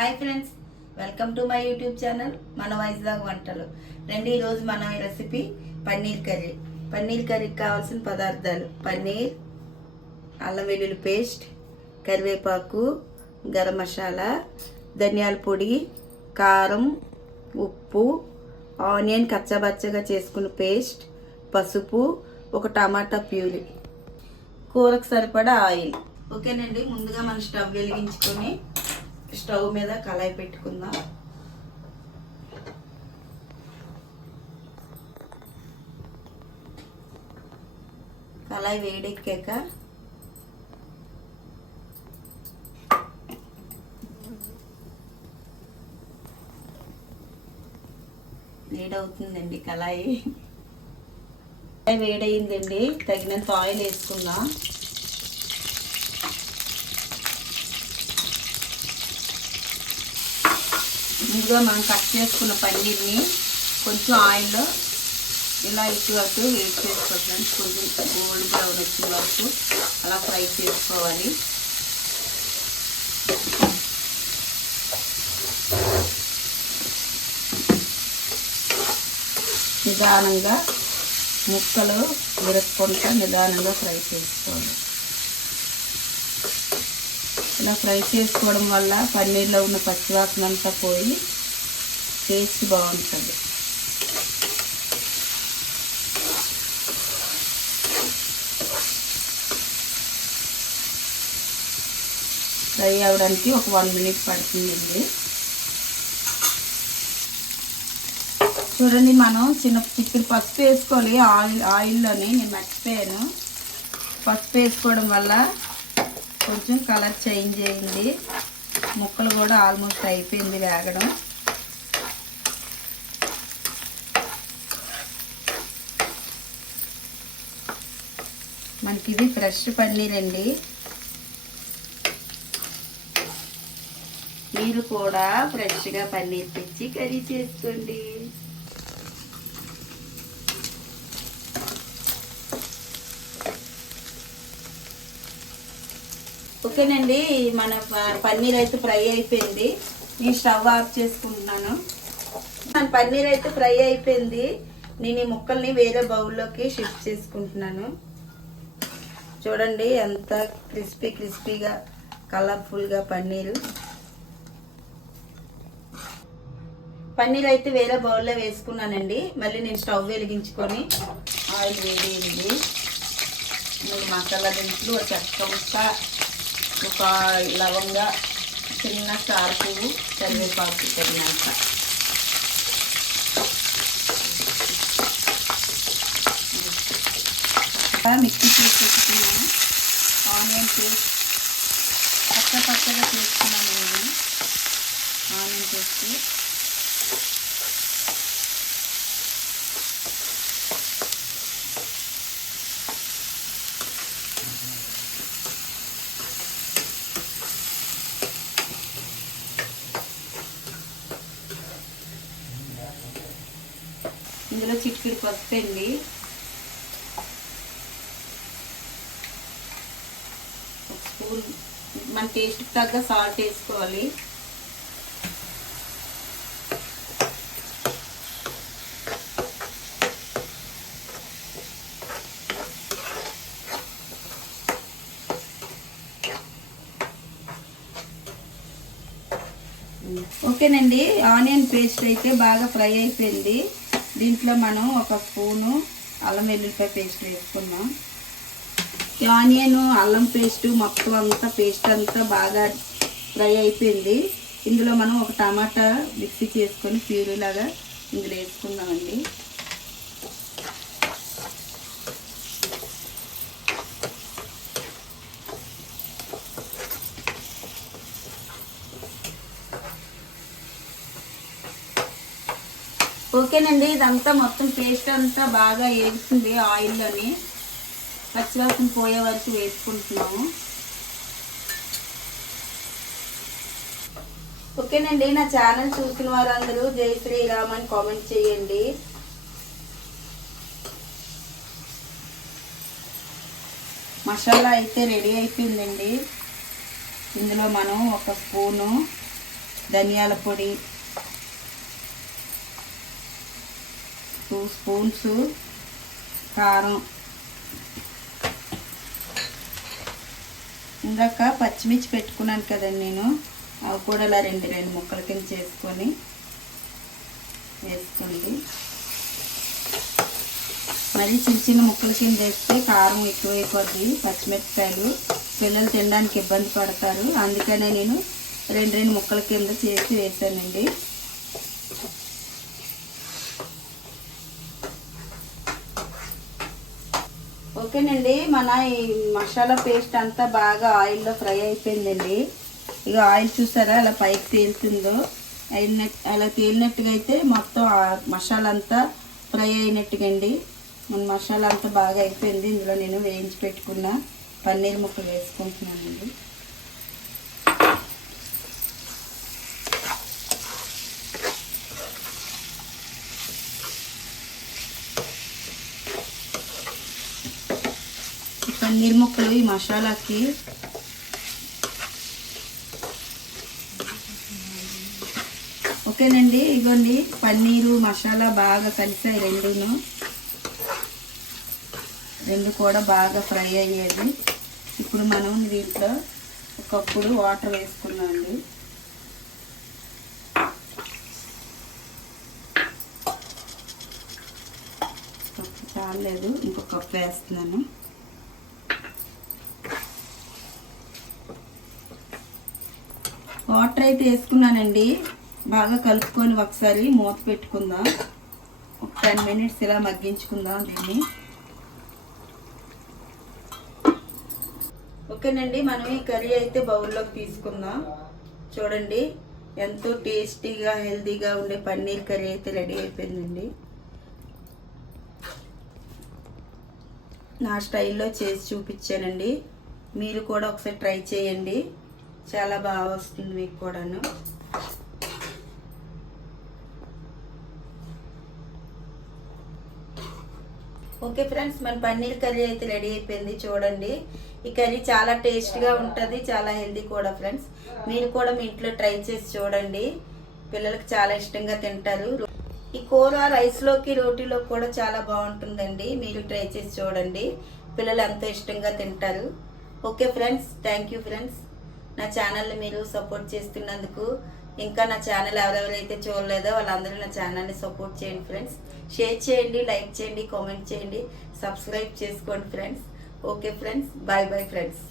Hi friends, welcome to my YouTube channel మన వైజాగ్ వంటలు. ఈరోజు మన రెసిపీ పన్నీర్ కర్రీ. పన్నీర్ కర్రీకి కావాల్సిన పదార్థాలు: పన్నీర్, అల్లం వెల్లుల్లి పేస్ట్, కరివేపాకు, గరం మసాలా, ధనియాల పొడి, కారం, ఉప్పు, ఆనియన్ కచ్చాబచ్చగా చేసుకున్న పేస్ట్, పసుపు, ఒక టమాటా ప్యూరీ, కూరకు సరిపడా ఆయిల్. ఓకేనండి, ముందుగా మనం స్టవ్ వెలిగించుకొని స్టవ్ మీద కళాయి పెట్టుకుందాం. కళాయి వేడెక్కాక వేడవుతుందండి కళాయి. వేడయిందండి, తగినంత ఆయిల్ వేసుకుందాం. ముందుగా మనం కట్ చేసుకున్న పన్నీర్ని కొంచెం ఆయిల్లో ఇలా ఇటు అటు వేడి చేసుకోవాలి. కొంచెం గోల్డ్ బ్రౌన్ వచ్చిన వరకు అలా ఫ్రై చేసుకోవాలి. నిదానంగా ముక్కలు విరక్కుండా నిదానంగా ఫ్రై చేసుకోవాలి. ఇలా ఫ్రై చేసుకోవడం వల్ల పన్నీర్లో ఉన్న పచ్చివాసన అంతా పోయి టేస్ట్ బాగుంటుంది. ఫ్రై అవ్వడానికి ఒక 1 మినిట్ పడుతుందండి. చూడండి, మనం చిక్కుడు పసుపు వేసుకోవాలి ఆయిల్లోని. నేను మర్చిపోయాను. పసుపు వేసుకోవడం వల్ల కొంచెం కలర్ చేంజ్ అయింది. ముక్కలు కూడా ఆల్మోస్ట్ అయిపోయింది వేగడం. మనకి ఇది ఫ్రెష్ పన్నీర్ అండి. మీరు కూడా ఫ్రెష్గా పన్నీర్ తెచ్చి కర్రీ చేసుకోండి. ఓకేనండి, మన పన్నీర్ అయితే ఫ్రై అయిపోయింది. నేను స్టవ్ ఆఫ్ చేసుకుంటున్నాను. మన పన్నీర్ అయితే ఫ్రై అయిపోయింది. నేను ఈ ముక్కల్ని వేరే బౌల్లోకి షిఫ్ట్ చేసుకుంటున్నాను. చూడండి ఎంత క్రిస్పీగా కలర్ఫుల్గా పన్నీర్ అయితే వేరే బౌల్లో వేసుకున్నానండి. మళ్ళీ నేను స్టవ్ వెలిగించుకొని ఆయిల్ వేడేయండి. 3 మసాలా దినుసులు, ఒక చెక్క ముక్క, ఒక లవంగా, చిన్న స్టార్ పువ్వు, కరివేపాకు తగినంత. మిక్సీ చేసి పెట్టుకున్నాను. ఆనియన్ పేస్ట్ పచ్చగా చేసుకున్నాను. ఆనియన్ పేస్ట్ ఇందులో చిటికెడు పసుపు అండి. ఒక స్పూన్ మన టేస్ట్కి తగ్గ సాల్ట్ వేసుకోవాలి. ఓకేనండి, ఆనియన్ పేస్ట్ అయితే బాగా ఫ్రై అయిపోయింది. దీంట్లో మనం ఒక స్పూను అల్లం వెల్లుల్లిపాయ పేస్ట్ వేసుకున్నాం. ఆనియన్ అల్లం పేస్ట్ మొత్తం అంతా పేస్ట్ అంతా బాగా ఫ్రై అయిపోయింది. ఇందులో మనం ఒక టమాటా మిక్సీ చేసుకొని ప్యూరీ లాగా ఇందులో వేసుకుందామండి. ఓకేనండి, ఇదంతా మొత్తం పేస్ట్ అంతా బాగా వేగుతుంది ఆయిల్లోని. పచ్చివాసన పోయే వరకు వేసుకుంటున్నాము. ఓకేనండి, నా ఛానల్ చూసిన వారందరూ జై శ్రీరామ్ అని కామెంట్ చేయండి. మసాలా అయితే రెడీ అయిపోయిందండి. ఇందులో మనం ఒక స్పూను ధనియాల పొడి, 2 స్పూన్స్ కారం, ఇందాక పచ్చిమిర్చి పెట్టుకున్నాను కదండి నేను, అవి కూడా ఇలా రెండు ముక్కల కింద చేసుకొని వేసుకోండి. మరి చిన్న ముక్కల కింద వేస్తే కారం ఎక్కువైపోద్ది, పచ్చిమిరపకాయలు పిల్లలు తినడానికి ఇబ్బంది పడతారు, అందుకనే నేను రెండు ముక్కల కింద చేసి వేసానండి. ఓకేనండి, మన ఈ మసాలా పేస్ట్ అంతా బాగా ఆయిల్లో ఫ్రై అయిపోయిందండి. ఇక ఆయిల్ చూసారా అలా పైకి తేలుతుందో, అలా తేలినట్టుగా అయితే మొత్తం మసాలా అంతా ఫ్రై అయినట్టుగా అండి. మన మసాలా అంతా బాగా అయిపోయింది. ఇందులో నేను వేయించి పెట్టుకున్న పన్నీర్ ముక్కలు వేసుకుంటున్నానండి. పన్నీర్ ముక్కలు ఈ మసాలాకి ఓకేనండి. ఇగోండి పన్నీరు మసాలా బాగా కలిసాయి, రెండు కూడా బాగా ఫ్రై అయ్యేది. ఇప్పుడు మనం దీంట్లో ఒకప్పుడు వాటర్ వేసుకున్నామండి. చాలేదు, ఇంకొక కప్పు వేస్తున్నాను. వాటర్ అయితే వేసుకున్నానండి. బాగా కలుపుకొని ఒకసారి మూత పెట్టుకుందాం. ఒక 10 మినిట్స్ ఇలా మగ్గించుకుందాం దీన్ని. ఓకేనండి, మనం ఈ కర్రీ అయితే బౌల్లోకి తీసుకుందాం. చూడండి ఎంతో టేస్టీగా హెల్తీగా ఉండే పన్నీర్ కర్రీ అయితే రెడీ అయిపోయిందండి. నా స్టైల్లో చేసి చూపించానండి, మీరు కూడా ఒకసారి ట్రై చేయండి, చాలా బాగా వస్తుంది మీకు కూడాను. ఓకే ఫ్రెండ్స్, మన పన్నీర్ కర్రీ అయితే రెడీ అయిపోయింది. చూడండి, ఈ కర్రీ చాలా టేస్ట్గా ఉంటుంది, చాలా హెల్తీ కూడా ఫ్రెండ్స్. మీరు కూడా మీ ఇంట్లో ట్రై చేసి చూడండి, పిల్లలకి చాలా ఇష్టంగా తింటారు. ఈ కూర రైస్లోకి రోటీలోకి కూడా చాలా బాగుంటుందండి, మీరు ట్రై చేసి చూడండి, పిల్లలు ఎంతో ఇష్టంగా తింటారు. Okay friends, thank you friends. నా ఛానల్ని మీరు సపోర్ట్ చేస్తున్నందుకు. ఇంకా నా ఛానల్ ఎవరెవరైతే చూడలేదో వాళ్ళందరూ నా ఛానల్ని సపోర్ట్ చేయండి ఫ్రెండ్స్. షేర్ చేయండి, లైక్ చేయండి, కామెంట్ చేయండి, సబ్స్క్రైబ్ చేసుకోండి friends. Okay friends, bye bye friends.